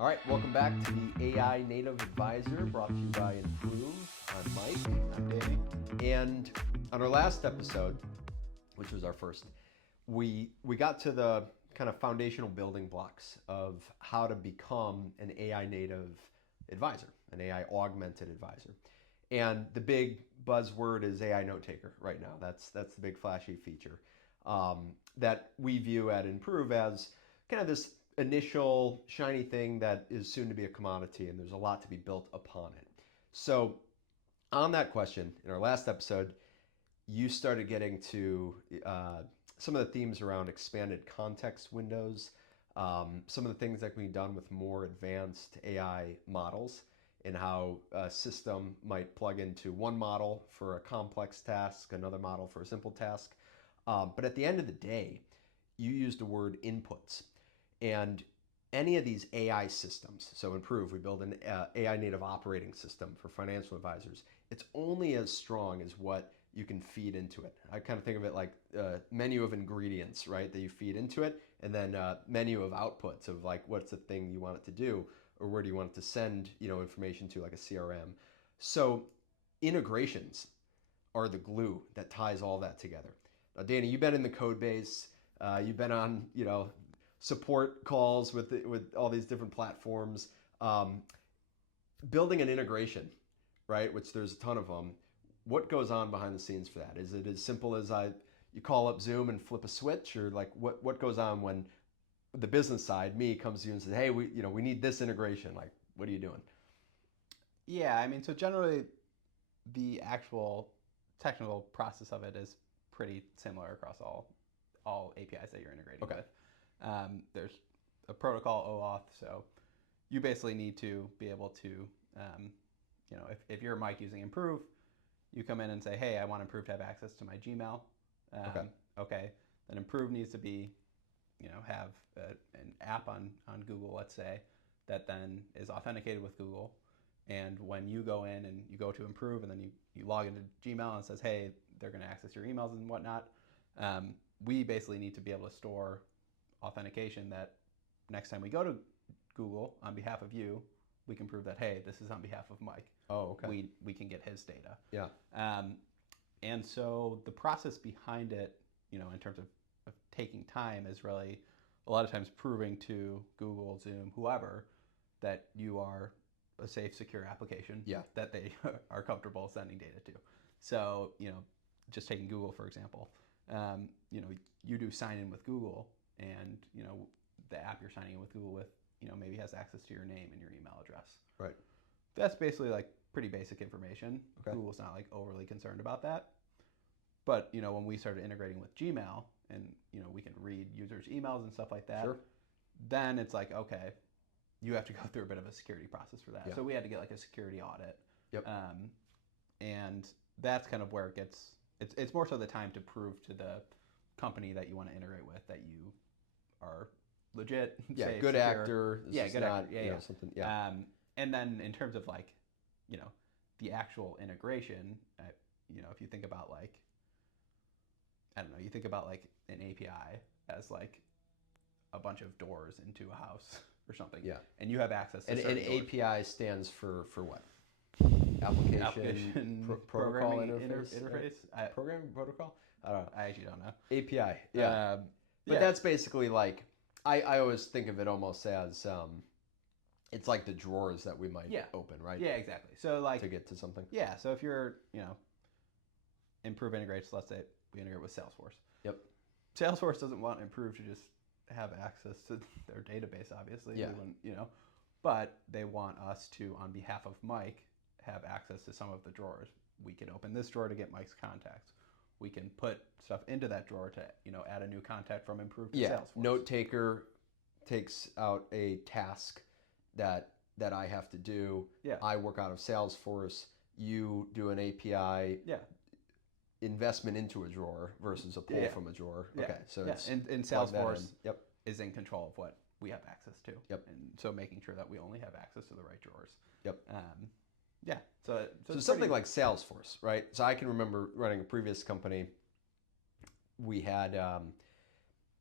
All right, welcome back to the AI Native Advisor, brought to you by Improve. I'm Mike. I'm Danny. And on our last episode, which was our first, we got to the kind of foundational building blocks of how to become an AI native advisor, an AI augmented advisor. And the big buzzword is AI note taker right now. That's the big flashy feature that we view at Improve as kind of this initial shiny thing that is soon to be a commodity, and there's a lot to be built upon it. So on that question, in our last episode, you started getting to some of the themes around expanded context windows, some of the things that can be done with more advanced AI models, and how a system might plug into one model for a complex task, another model for a simple task. But at the end of the day, you used the word inputs. And any of these AI systems, so Improve, we build an AI native operating system for financial advisors. It's only as strong as what you can feed into it. I kind of think of it like a menu of ingredients, right, that you feed into it, and then a menu of outputs of like what's the thing you want it to do, or where do you want it to send, information to, like a CRM. So integrations are the glue that ties all that together. Now, Danny, you've been in the code base. You've been on, support calls with all these different platforms. Building an integration, right, which there's a ton of them. What goes on behind the scenes for that? Is it as simple as you call up Zoom and flip a switch, or like what goes on when the business side, me, comes to you and says, hey, we need this integration? Like, what are you doing? Yeah, I mean, so generally the actual technical process of it is pretty similar across all APIs that you're integrating with. There's a protocol OAuth, so you basically need to be able to, if you're Mike using Improve, you come in and say, hey, I want Improve to have access to my Gmail. Okay. Then Improve needs to be, have an app on Google, let's say, that then is authenticated with Google. And when you go in and you go to Improve and then you log into Gmail and it says, hey, they're going to access your emails and whatnot, we basically need to be able to store authentication that next time we go to Google on behalf of you, we can prove that, hey, this is on behalf of Mike. Oh, okay. We can get his data. Yeah. And so the process behind it, in terms of taking time, is really a lot of times proving to Google, Zoom, whoever, that you are a safe, secure application that they are comfortable sending data to. So, just taking Google, for example, you do sign in with Google, and, the app you're signing in with Google with, maybe has access to your name and your email address. Right. That's basically like pretty basic information. Okay. Google's not like overly concerned about that. But, when we started integrating with Gmail and, we can read users' emails and stuff like that, then it's like, okay, you have to go through a bit of a security process for that. Yeah. So we had to get like a security audit. Yep. And that's kind of where it gets, it's more so the time to prove to the company that you want to integrate with that you are legit. Yeah, safe, good secure. actor. Good actor. Yeah. Something. Yeah. And then in terms of like, the actual integration, if you think about like, I don't know, you think about like an API as like a bunch of doors into a house or something. Yeah. And you have access to certain doors. API stands for what? Application protocol interface? Programming protocol? I don't know. I actually don't know. API. Yeah. But that's basically like, I always think of it almost as it's like the drawers that we might open, right? Yeah, exactly. So like to get to something. Yeah. So if you're, Improve integrates, let's say we integrate with Salesforce. Yep. Salesforce doesn't want Improve to just have access to their database, obviously. Yeah. But they want us to, on behalf of Mike, have access to some of the drawers. We can open this drawer to get Mike's contacts. We can put stuff into that drawer to, add a new contact from Improve to Salesforce. Note taker takes out a task that I have to do. Yeah. I work out of Salesforce. You do an API investment into a drawer versus a pull from a drawer. Yeah. Okay, so it's and Salesforce is in control of what we have access to. Yep. And so making sure that we only have access to the right drawers. Yep. So something like Salesforce, right? So I can remember running a previous company. We had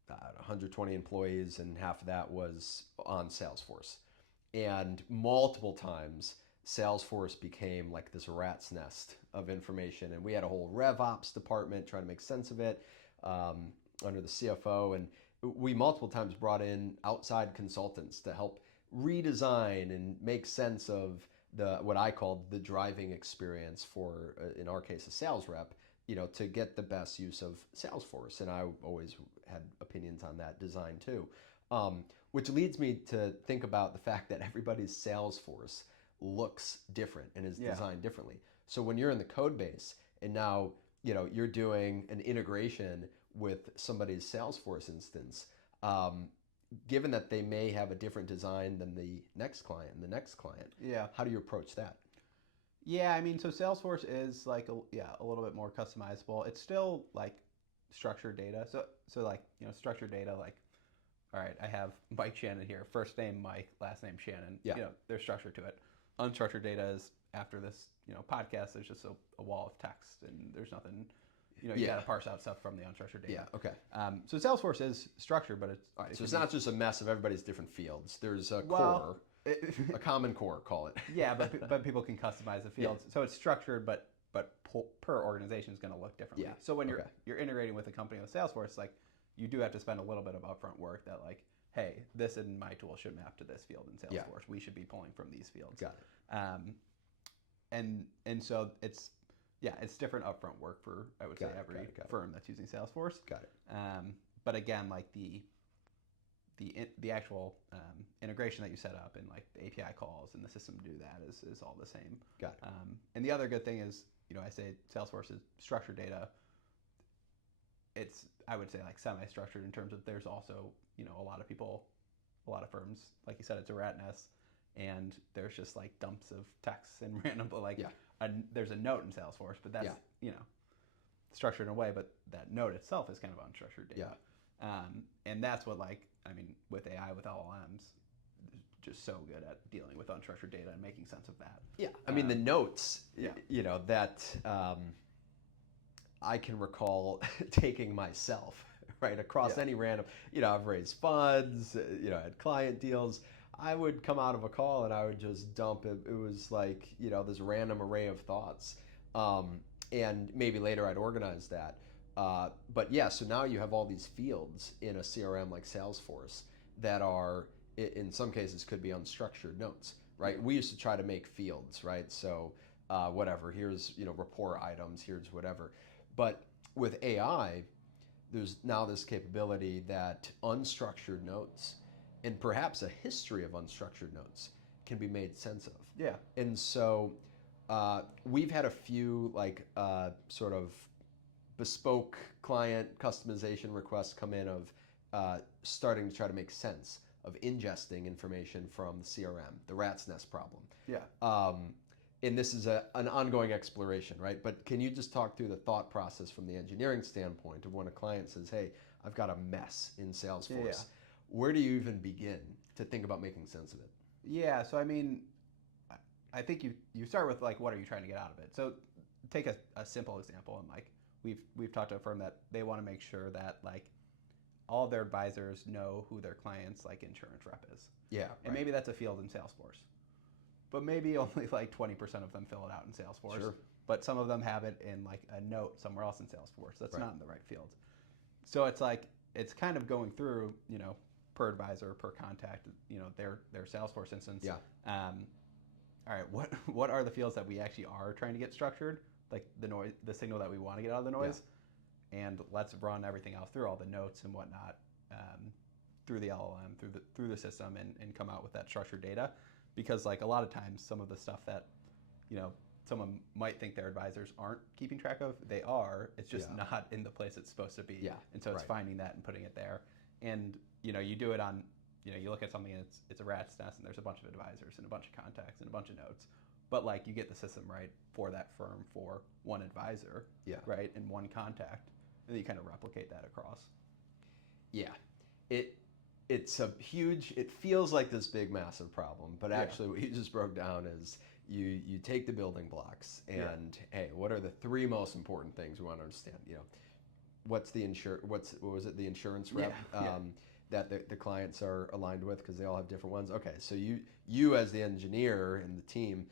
120 employees, and half of that was on Salesforce. And multiple times, Salesforce became like this rat's nest of information. And we had a whole RevOps department trying to make sense of it under the CFO. And we multiple times brought in outside consultants to help redesign and make sense of what I called the driving experience for, in our case, a sales rep, to get the best use of Salesforce. And I always had opinions on that design too. Which leads me to think about the fact that everybody's Salesforce looks different and is designed differently. So when you're in the code base and now you're doing an integration with somebody's Salesforce instance, given that they may have a different design than the next client and the next client, how do you approach that? Yeah, I mean, so Salesforce is like a little bit more customizable. It's still like structured data. So like structured data, like, all right, I have Mike Shannon here, first name Mike, last name Shannon. Yeah. There's structure to it. Unstructured data is after this podcast. There's just a wall of text, and there's nothing. You got to parse out stuff from the unstructured data. Yeah. Okay. So Salesforce is structured, but it's all right. So it's not just a mess of everybody's different fields. There's a core, a common core, call it. Yeah, but people can customize the fields. So it's structured, but per organization is going to look differently. Yeah. So when you're integrating with a company with Salesforce, like you do have to spend a little bit of upfront work that like, hey, this in my tool should map to this field in Salesforce. Yeah. We should be pulling from these fields. Got it. And so it's different upfront work for, I would say, every firm that's using Salesforce. Got it. But again, like the actual integration that you set up and like the API calls and the system to do that is all the same. Got it. And the other good thing is, I say Salesforce is structured data. It's, I would say, like semi-structured in terms of there's also, a lot of firms, like you said, it's a rat nest, and there's just like dumps of texts and random, but like there's a note in Salesforce, but that's, structured in a way, but that note itself is kind of unstructured data. Yeah. And that's what, like, I mean, with AI, with LLMs, just so good at dealing with unstructured data and making sense of that. Yeah. I mean, the notes, that I can recall taking myself, right, across any random, I've raised funds, had client deals. I would come out of a call and I would just dump it. It was like, this random array of thoughts. And maybe later I'd organize that. But yeah, so now you have all these fields in a CRM like Salesforce that are, in some cases, could be unstructured notes, right? We used to try to make fields, right? So whatever, here's, report items, here's whatever. But with AI, there's now this capability that unstructured notes and perhaps a history of unstructured notes can be made sense of. Yeah. And so we've had a few like sort of bespoke client customization requests come in of starting to try to make sense of ingesting information from the CRM, the rat's nest problem. Yeah. And this is an ongoing exploration, right? But can you just talk through the thought process from the engineering standpoint of when a client says, hey, I've got a mess in Salesforce. Yeah. Where do you even begin to think about making sense of it? Yeah, so I mean, I think you start with like, what are you trying to get out of it? So take a simple example, and like we've talked to a firm that they want to make sure that like all of their advisors know who their client's like insurance rep is. Yeah. And maybe that's a field in Salesforce. But maybe only like 20% of them fill it out in Salesforce. Sure. But some of them have it in like a note somewhere else in Salesforce. That's not in the right field. So it's like, it's kind of going through, per advisor, per contact, their Salesforce instance. Yeah. All right, what are the fields that we actually are trying to get structured? Like the noise, the signal that we want to get out of the noise. Yeah. And let's run everything else through all the notes and whatnot, through the LLM, through the system and come out with that structured data. Because like a lot of times some of the stuff that, someone might think their advisors aren't keeping track of, they are. It's just not in the place it's supposed to be. Yeah. And so it's finding that and putting it there. And, you do it on, you look at something and it's a rat's nest and there's a bunch of advisors and a bunch of contacts and a bunch of notes. But like you get the system right for that firm for one advisor, right, and one contact. And then you kind of replicate that across. Yeah. It's a huge, it feels like this big, massive problem, but actually what you just broke down is you take the building blocks and, hey, what are the three most important things we want to understand? What's the the insurance rep? that the clients are aligned with because they all have different ones. Okay, so you as the engineer and the team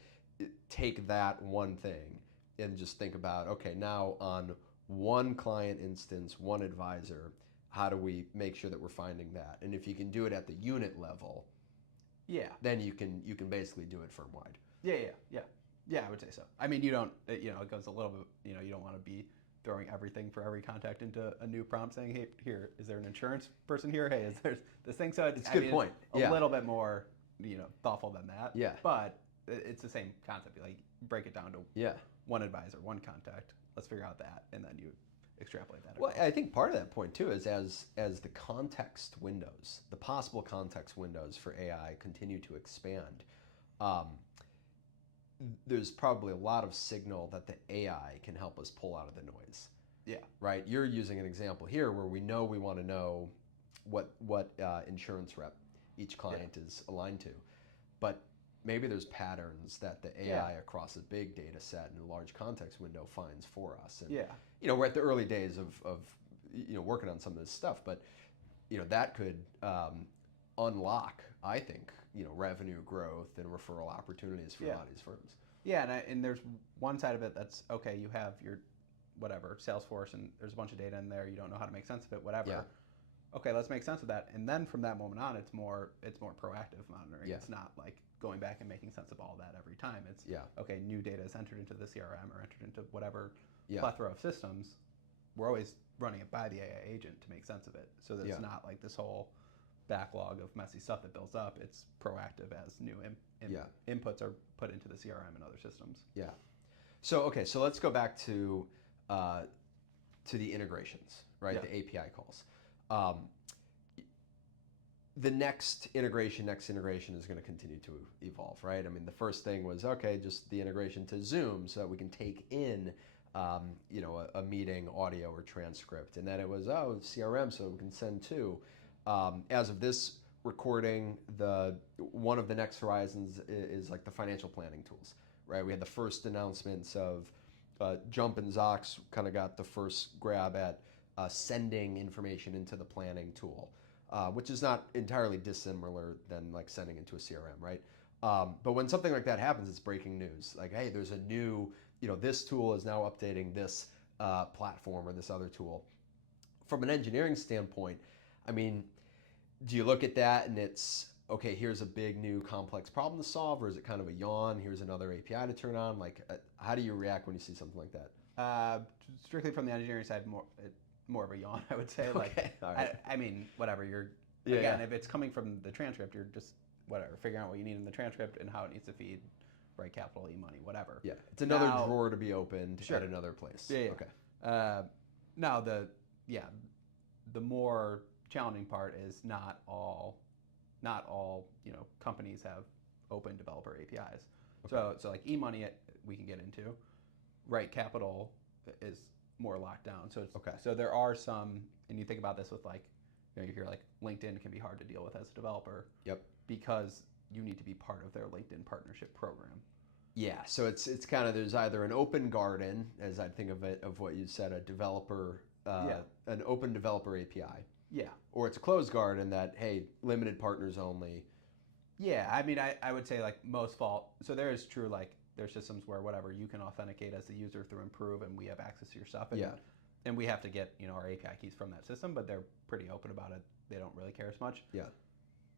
take that one thing and just think about, okay, now on one client instance, one advisor, how do we make sure that we're finding that? And if you can do it at the unit level, Yeah. then you can basically do it firm wide. Yeah, I would say so. I mean, you don't, it goes a little bit, you don't want to be throwing everything for every contact into a new prompt saying, hey, here, is there an insurance person here? Hey, is there this thing? So it's a good point. It's a little bit more, thoughtful than that. Yeah. But it's the same concept. You like break it down to one advisor, one contact. Let's figure out that, and then you extrapolate that. Well, I think part of that point too is as the context windows, the possible context windows for AI continue to expand, there's probably a lot of signal that the AI can help us pull out of the noise. Yeah. Right. You're using an example here where we want to know what insurance rep each client is aligned to, but maybe there's patterns that the AI across a big data set and a large context window finds for us. And we're at the early days of working on some of this stuff, but that could unlock, I think, revenue growth and referral opportunities for a lot of these firms. Yeah, and there's one side of it that's, okay, you have your whatever, Salesforce, and there's a bunch of data in there, you don't know how to make sense of it, whatever. Yeah. Okay, let's make sense of that. And then from that moment on, it's more proactive monitoring. Yeah. It's not like going back and making sense of all that every time. It's, okay, new data is entered into the CRM or entered into whatever plethora of systems. We're always running it by the AI agent to make sense of it. So that it's not like this whole backlog of messy stuff that builds up. It's proactive as new inputs are put into the CRM and other systems. Yeah. So, okay, so let's go back to the integrations, right? The API calls. The next integration is going to continue to evolve, right? I mean, the first thing was, okay, just the integration to Zoom so that we can take in, a meeting audio or transcript. And then it was, CRM so we can send to. As of this recording, one of the next horizons is like the financial planning tools, right? We had the first announcements of Jump and Zox kind of got the first grab at sending information into the planning tool, which is not entirely dissimilar than like sending into a CRM, right? But when something like that happens, it's breaking news. Like, hey, there's a new, this tool is now updating this platform or this other tool. From an engineering standpoint, I mean, do you look at that and it's, okay, here's a big new complex problem to solve, or is it kind of a yawn? Here's another API to turn on. Like, how do you react when you see something like that? Strictly from the engineering side, more of a yawn, I would say. Okay. All right. I mean, whatever. If it's coming from the transcript, you're just figuring out what you need in the transcript and how it needs to feed, right? Capital E money, whatever. Yeah, it's another drawer to be opened at another place. Yeah. Okay. Now the more challenging part is not all companies have open developer APIs. Okay. So like E-money we can get into, right? Capital is more locked down. So so there are some, and you think about this with like, you hear like LinkedIn can be hard to deal with as a developer. Yep. Because you need to be part of their LinkedIn partnership program. Yeah. So it's kind of, there's either an open garden, as I think of it, of what you said, a developer, an open developer API. Yeah. Or it's a closed garden that, hey, limited partners only. Yeah, I mean, I would say like most so there is true, like there's systems where whatever you can authenticate as the user through Improve and we have access to your stuff. And we have to get, our API keys from that system, but they're pretty open about it. They don't really care as much. Yeah.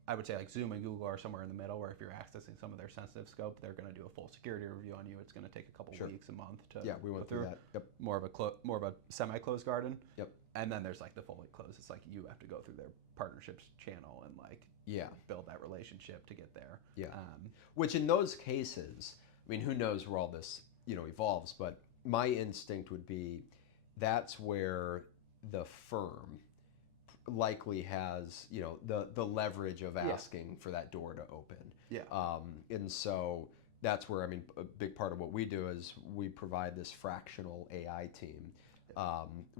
I would say like Zoom and Google are somewhere in the middle where if you're accessing some of their sensitive scope, they're going to do a full security review on you. It's going to take a couple weeks, a month to we went through that. Yep. More of a semi-closed garden. Yep. And then there's like the fully closed. It's like you have to go through their partnerships channel and like build that relationship to get there. Yeah. Which in those cases, I mean, who knows where all this evolves, but my instinct would be that's where the firm likely has the leverage of asking for that door to open. Yeah. And so that's where, I mean, a big part of what we do is we provide this fractional AI team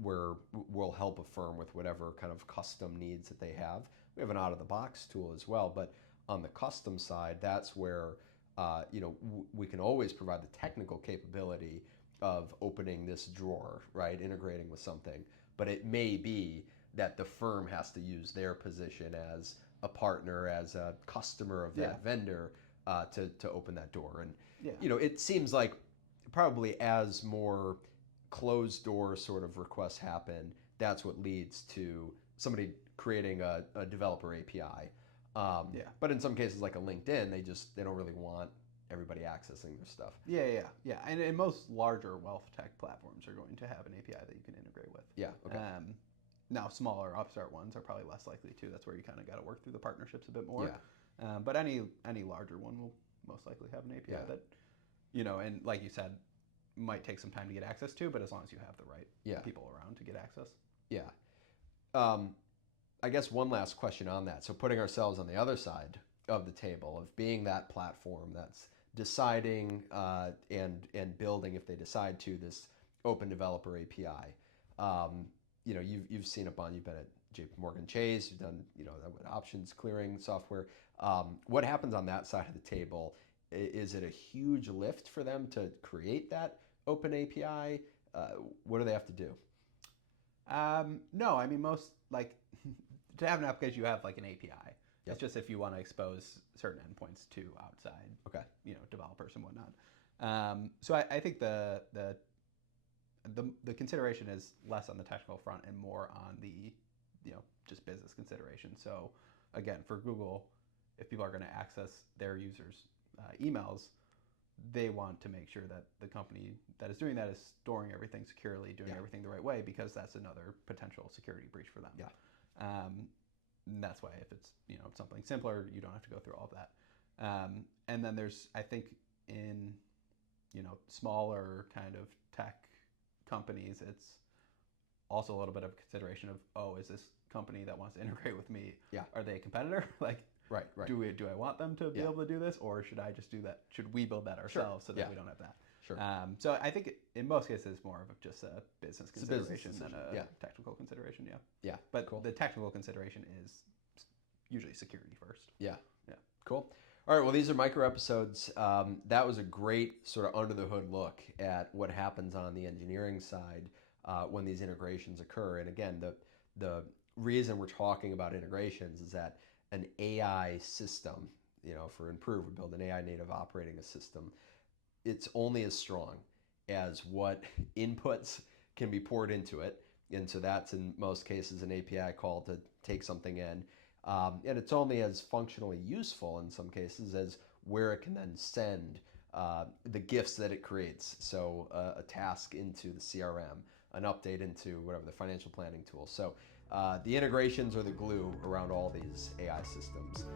where we'll help a firm with whatever kind of custom needs that they have. We have an out-of-the-box tool as well, but on the custom side, that's where we can always provide the technical capability of opening this drawer, right, integrating with something. But it may be that the firm has to use their position as a partner, as a customer of that vendor to open that door. And it seems like probably as more closed door sort of requests happen, that's what leads to somebody creating a developer API. But in some cases, like a LinkedIn, they don't really want everybody accessing their stuff. Yeah. And most larger wealth tech platforms are going to have an API that you can integrate with. Yeah. Okay. Now, smaller upstart ones are probably less likely to. That's where you kind of got to work through the partnerships a bit more. Yeah. But any larger one will most likely have an API that, and like you said, might take some time to get access to, but as long as you have the right people around to get access. Yeah. I guess one last question on that. So putting ourselves on the other side of the table of being that platform that's deciding and building, if they decide to, this open developer API. You've seen you've been at JPMorgan Chase, you've done options clearing software. What happens on that side of the table? Is it a huge lift for them to create that open API? What do they have to do? No, I mean most to have an application, you have like an API. Yep. It's just if you want to expose certain endpoints to outside, developers and whatnot. So I think the consideration is less on the technical front and more on the, just business consideration. So again, for Google, if people are going to access their users' emails, they want to make sure that the company that is doing that is storing everything securely, doing everything the right way, because that's another potential security breach for them. Yeah. And that's why if it's something simpler, you don't have to go through all of that. And then there's, I think, in smaller kind of tech companies, it's also a little bit of consideration of, is this company that wants to integrate with me? Yeah. Are they a competitor? Right. Do I want them to be able to do this, or should I just do that? Should we build that ourselves so that we don't have that? Sure. So I think in most cases it's more of just a business consideration than a technical consideration. Yeah. But the technical consideration is usually security first. Yeah. Cool. All right. Well, these are micro episodes. That was a great sort of under the hood look at what happens on the engineering side when these integrations occur. And again, the reason we're talking about integrations is that an AI system, for Improve, we build an AI native operating system. It's only as strong as what inputs can be poured into it. And so that's in most cases an API call to take something in. And it's only as functionally useful in some cases as where it can then send the gifts that it creates. So a task into the CRM, an update into whatever the financial planning tool. So the integrations are the glue around all these AI systems.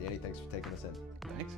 Danny, thanks for taking us in. Thanks.